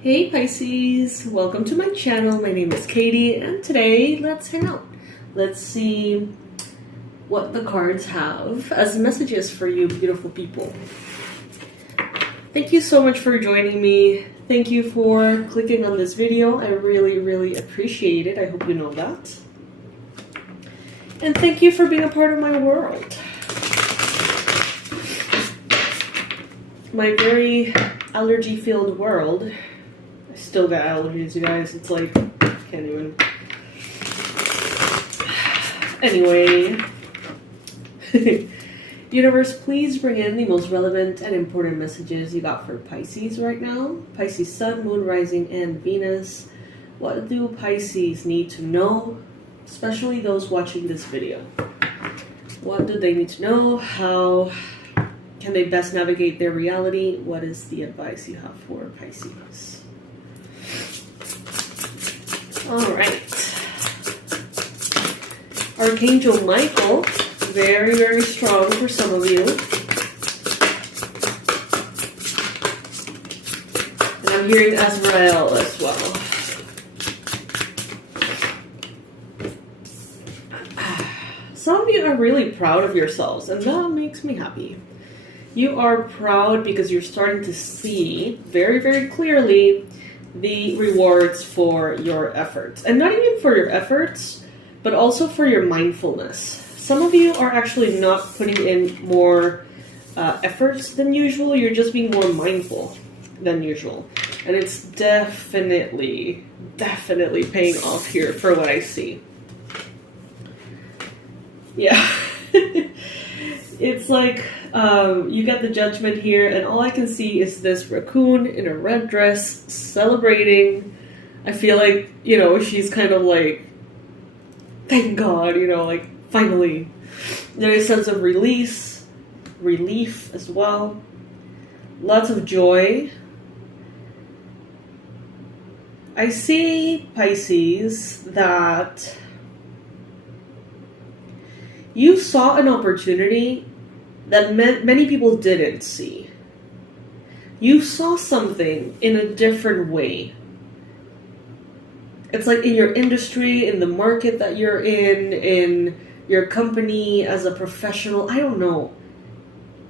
Hey Pisces, welcome to my channel. My name is Katie and today let's hang out. Let's see what the cards have as messages for you beautiful people. Thank you so much for joining me. Thank you for clicking on this video. I really appreciate it. I hope you know that. And thank you for being a part of my world. My very allergy-filled world. I still got allergies, you guys. It's like, can't even. Anyway. Universe, please bring in the most relevant and important messages you got for Pisces right now. Pisces Sun, Moon, Rising, and Venus. What do Pisces need to know? Especially those watching this video. What do they need to know? How can they best navigate their reality? What is the advice you have for Pisces? Alright. Archangel Michael. Very strong for some of you. And I'm hearing Azrael as well. Some of you are really proud of yourselves, and that makes me happy. You are proud because you're starting to see very clearly the rewards for your efforts. And not even for your efforts, but also for your mindfulness. Some of you are actually not putting in more efforts than usual. You're just being more mindful than usual. And it's definitely paying off here for what I see. Yeah. It's like you get the Judgment here, and all I can see is this raccoon in a red dress celebrating. I feel like, you know, she's kind of like, thank God, you know, like, finally. There's a sense of relief as well. Lots of joy. I see, Pisces, that you saw an opportunity that many people didn't see. You saw something in a different way. It's like in your industry, in the market that you're in your company, as a professional, I don't know.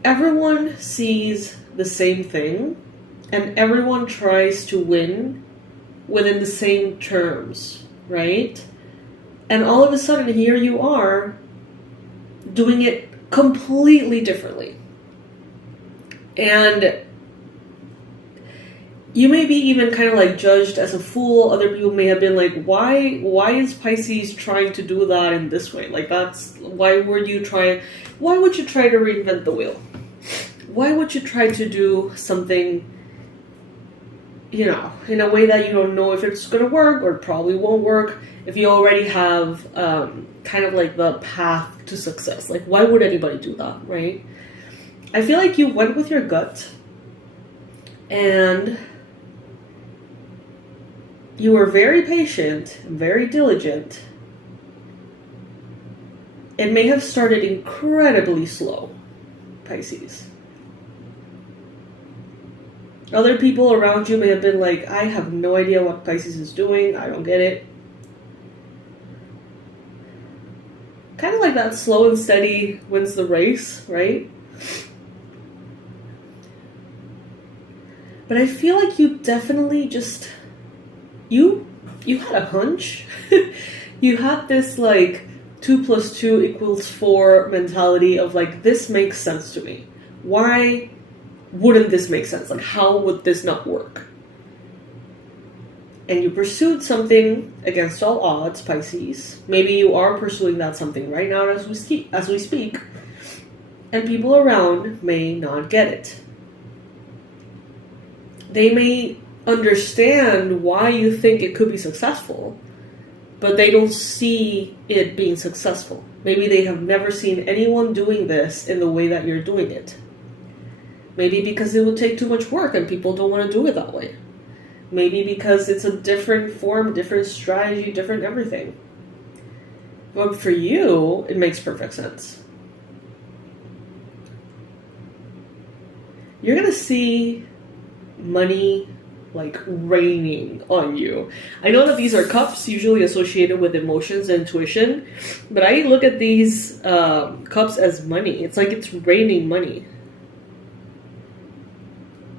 Everyone sees the same thing, and everyone tries to win within the same terms, right? And all of a sudden, here you are, doing it completely differently. And you may be even kind of like judged as a fool. Other people may have been like, why is Pisces trying to do that in this way? Like, why would you try to reinvent the wheel? Why would you try to do something, you know, in a way that you don't know if it's going to work or probably won't work, if you already have kind of like the path to success? Like, why would anybody do that, right? I feel like you went with your gut and you were very patient, very diligent. It may have started incredibly slow, Pisces. Other people around you may have been like, I have no idea what Pisces is doing. I don't get it. Kind of like that slow and steady wins the race, right? But I feel like you definitely just, you had a hunch. You had this like 2 + 2 = 4 mentality of like, this makes sense to me. Why wouldn't this make sense? Like, how would this not work? And you pursued something against all odds, Pisces. Maybe you are pursuing that something right now as we speak. And people around may not get it. They may understand why you think it could be successful, but they don't see it being successful. Maybe they have never seen anyone doing this in the way that you're doing it. Maybe because it would take too much work and people don't want to do it that way. Maybe because it's a different form, different strategy, different everything. But for you, it makes perfect sense. You're going to see money like raining on you. I know that these are cups, usually associated with emotions and intuition, but I look at these cups as money. It's like it's raining money.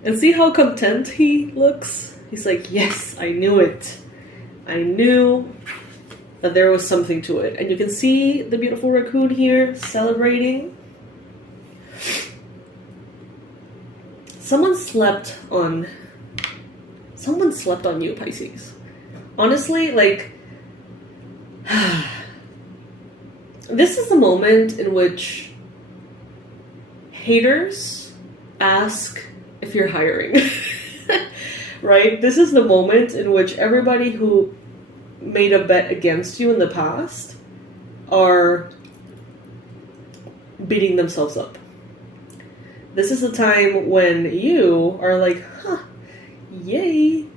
And see how content he looks? He's like, yes, I knew it. I knew that there was something to it. And you can see the beautiful raccoon here celebrating. Someone slept on you, Pisces. Honestly, like, this is the moment in which haters ask if you're hiring. Right? This is the moment in which everybody who made a bet against you in the past are beating themselves up. This is a time when you are like, yay,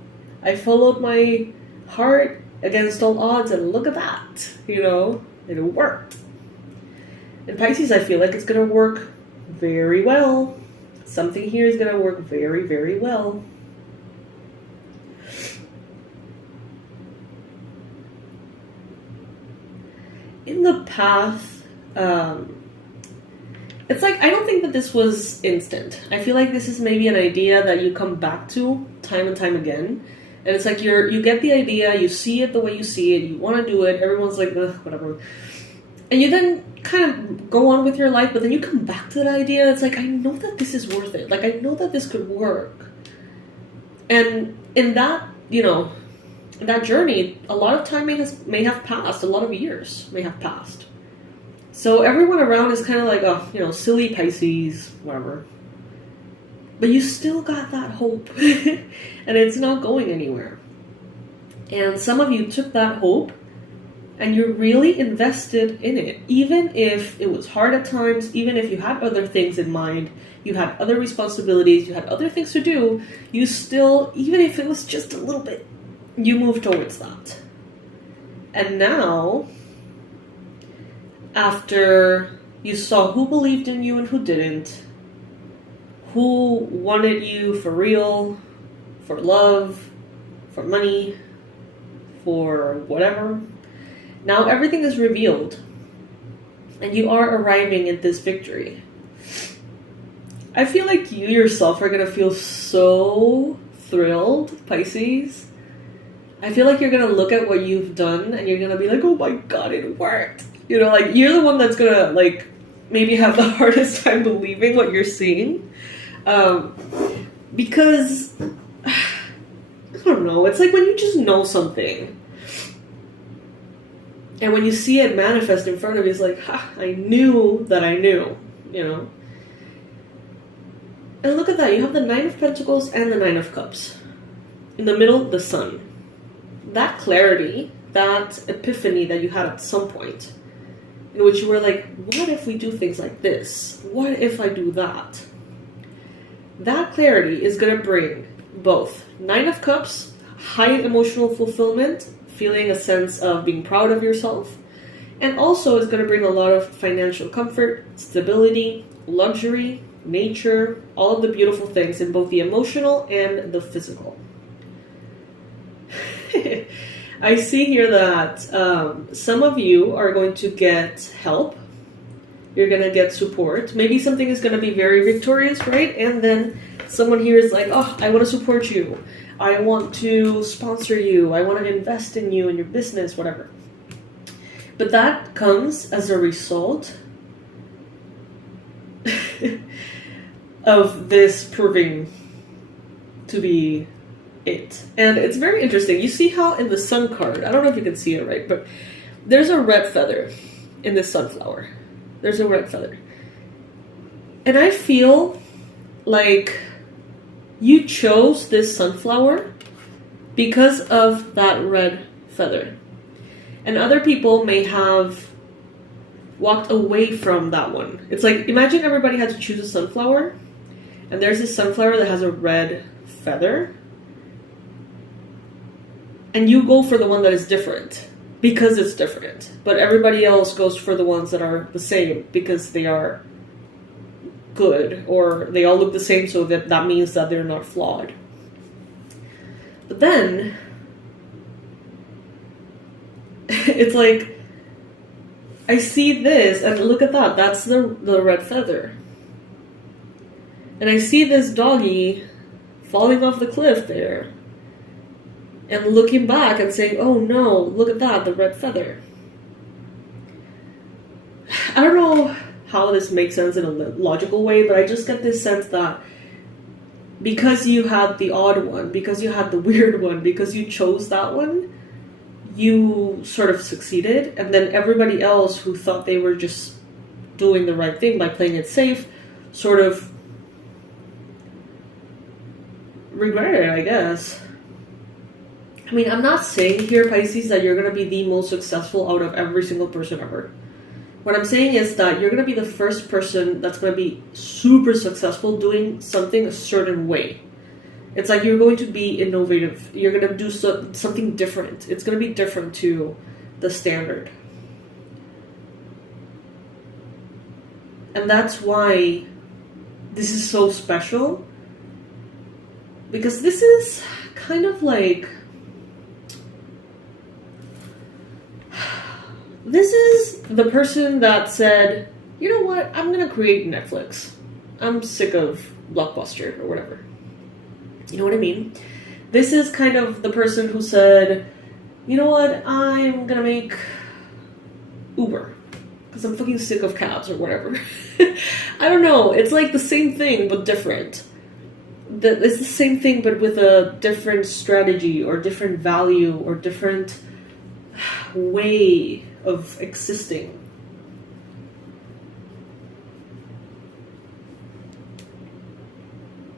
I followed my heart against all odds and look at that, it worked. And Pisces, I feel like it's going to work very well. Something here is going to work very, very well. In the path, it's like, I don't think that this was instant. I feel like this is maybe an idea that you come back to time and time again. And it's like you get the idea, you see it the way you see it, you want to do it, everyone's like, ugh, whatever. And you then kind of go on with your life, but then you come back to that idea, it's like, I know that this is worth it. Like, I know that this could work. And in that, that journey, a lot of time may have passed, a lot of years may have passed. So everyone around is kind of like, oh, silly Pisces, whatever. But you still got that hope, and it's not going anywhere. And some of you took that hope, and you really invested in it. Even if it was hard at times, even if you had other things in mind, you had other responsibilities, you had other things to do, you still, even if it was just a little bit, you moved towards that. And now, after you saw who believed in you and who didn't, who wanted you for real, for love, for money, for whatever, now everything is revealed. And you are arriving at this victory. I feel like you yourself are going to feel so thrilled, Pisces. I feel like you're going to look at what you've done and you're going to be like, oh my God, it worked. Like, you're the one that's going to, like, maybe have the hardest time believing what you're seeing. Because, I don't know, it's like when you just know something. And when you see it manifest in front of you, it's like, I knew that I knew, And look at that, you have the Nine of Pentacles and the Nine of Cups. In the middle, the Sun. That clarity, that epiphany that you had at some point, in which you were like, what if we do things like this? What if I do that? That clarity is going to bring both Nine of Cups, high emotional fulfillment, feeling a sense of being proud of yourself, and also it's going to bring a lot of financial comfort, stability, luxury, nature, all of the beautiful things in both the emotional and the physical. I see here that some of you are going to get help. You're going to get support. Maybe something is going to be very victorious, right? And then someone here is like, oh, I want to support you. I want to sponsor you. I want to invest in you and your business, whatever. But that comes as a result of this proving to be it. And it's very interesting. You see how in the Sun card, I don't know if you can see it right, but there's a red feather in this sunflower. There's a red feather. And I feel like you chose this sunflower because of that red feather. And other people may have walked away from that one. It's like, imagine everybody had to choose a sunflower, and there's this sunflower that has a red feather, and you go for the one that is different because it's different, but everybody else goes for the ones that are the same because they are good, or they all look the same, so that means that they're not flawed. But then, it's like, I see this, and look at that, that's the red feather. And I see this doggy falling off the cliff there, and looking back and saying, oh no, look at that, the red feather. I don't know how this makes sense in a logical way, but I just get this sense that because you had the odd one, because you had the weird one, because you chose that one, you sort of succeeded, and then everybody else who thought they were just doing the right thing by playing it safe sort of regretted it, I guess. I mean, I'm not saying here, Pisces, that you're going to be the most successful out of every single person ever. What I'm saying is that you're going to be the first person that's going to be super successful doing something a certain way. It's like you're going to be innovative. You're going to do something different. It's going to be different to the standard. And that's why this is so special. Because this is kind of like... This is the person that said, you know what, I'm going to create Netflix. I'm sick of Blockbuster or whatever. You know what I mean? This is kind of the person who said, you know what, I'm going to make Uber. Because I'm fucking sick of cabs or whatever. I don't know. It's like the same thing, but different. It's the same thing, but with a different strategy or different value or different way of existing.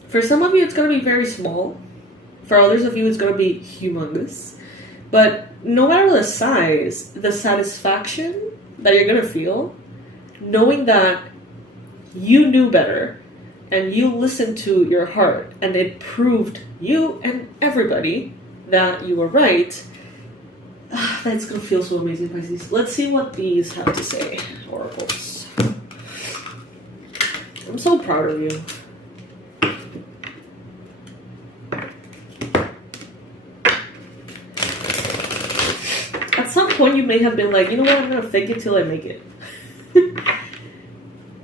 For some of you, it's going to be very small. For others of you, it's going to be humongous. But no matter the size, the satisfaction that you're going to feel, knowing that you knew better and you listened to your heart and it proved you and everybody that you were right, that's going to feel so amazing, Pisces. Let's see what these have to say, oracles. I'm so proud of you. At some point you may have been like, you know what, I'm going to fake it till I make it.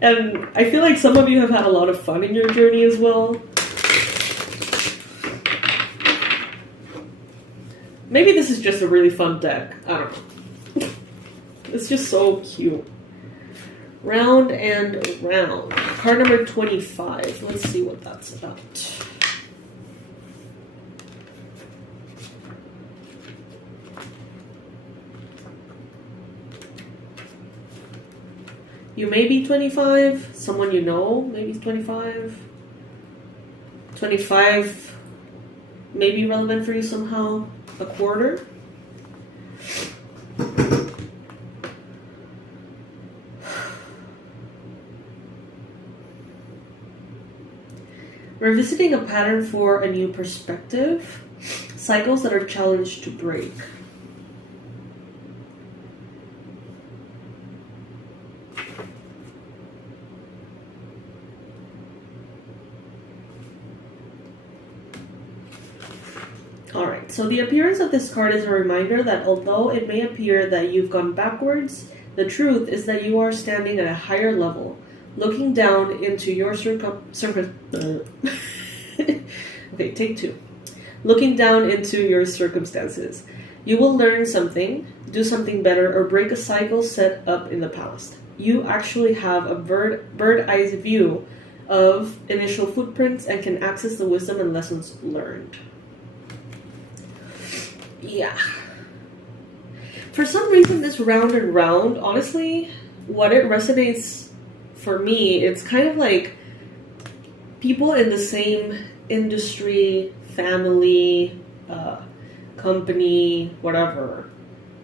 And I feel like some of you have had a lot of fun in your journey as well. Maybe this is just a really fun deck. I don't know. It's just so cute. Round and round. Card number 25. Let's see what that's about. You may be 25. Someone you know maybe 25. 25 may be relevant for you somehow. A quarter. Revisiting a pattern for a new perspective. Cycles that are challenged to break. Alright, so the appearance of this card is a reminder that although it may appear that you've gone backwards, the truth is that you are standing at a higher level, looking down into your Okay, take two. Looking down into your circumstances. You will learn something, do something better, or break a cycle set up in the past. You actually have a bird-eye view of initial footprints and can access the wisdom and lessons learned. Yeah. For some reason, this round and round, honestly, what it resonates for me, it's kind of like people in the same industry, family, company, whatever,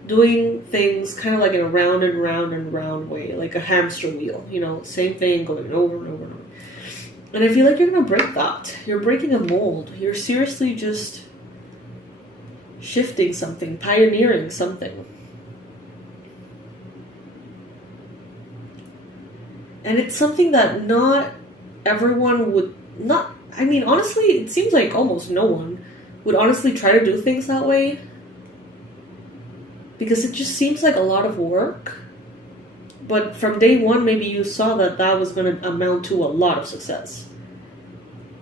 doing things kind of like in a round and round and round way, like a hamster wheel, you know, same thing going over and over and over. And I feel like you're going to break that. You're breaking a mold. You're seriously just shifting something, pioneering something. And it's something that not everyone would, I mean, honestly, it seems like almost no one would honestly try to do things that way, because it just seems like a lot of work. But from day one, maybe you saw that that was going to amount to a lot of success.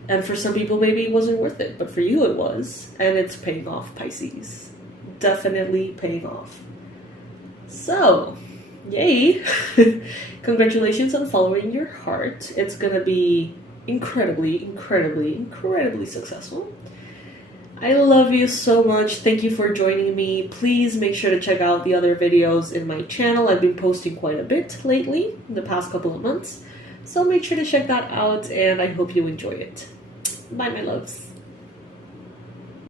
And for some people, maybe it wasn't worth it. But for you, it was. And it's paying off, Pisces. Definitely paying off. So, yay. Congratulations on following your heart. It's going to be incredibly, incredibly, incredibly successful. I love you so much. Thank you for joining me. Please make sure to check out the other videos in my channel. I've been posting quite a bit lately, the past couple of months. So make sure to check that out, and I hope you enjoy it. Bye, my loves.